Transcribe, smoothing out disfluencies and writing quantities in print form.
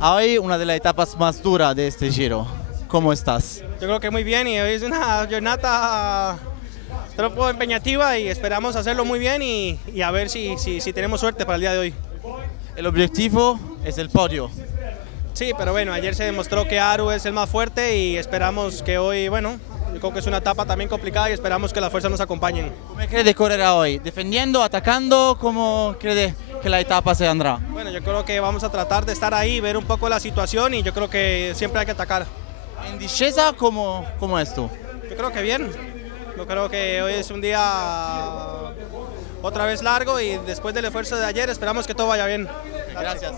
Hoy una de las etapas más duras de este Giro. ¿Cómo estás? Yo creo que muy bien y hoy es una jornada troppo empeñativa y esperamos hacerlo muy bien y a ver si tenemos suerte para el día de hoy. El objetivo es el podio. Sí, pero bueno, ayer se demostró que Aru es el más fuerte y esperamos que hoy, bueno, yo creo que es una etapa también complicada y esperamos que las fuerzas nos acompañen. ¿Cómo cree correr hoy? ¿Defendiendo, atacando? ¿Cómo cree que la etapa se andrá? Bueno, yo creo que vamos a tratar de estar ahí, ver un poco la situación y yo creo que siempre hay que atacar. ¿En discesa cómo es tú? Yo creo que bien, yo creo que hoy es un día otra vez largo y después del esfuerzo de ayer esperamos que todo vaya bien. Gracias.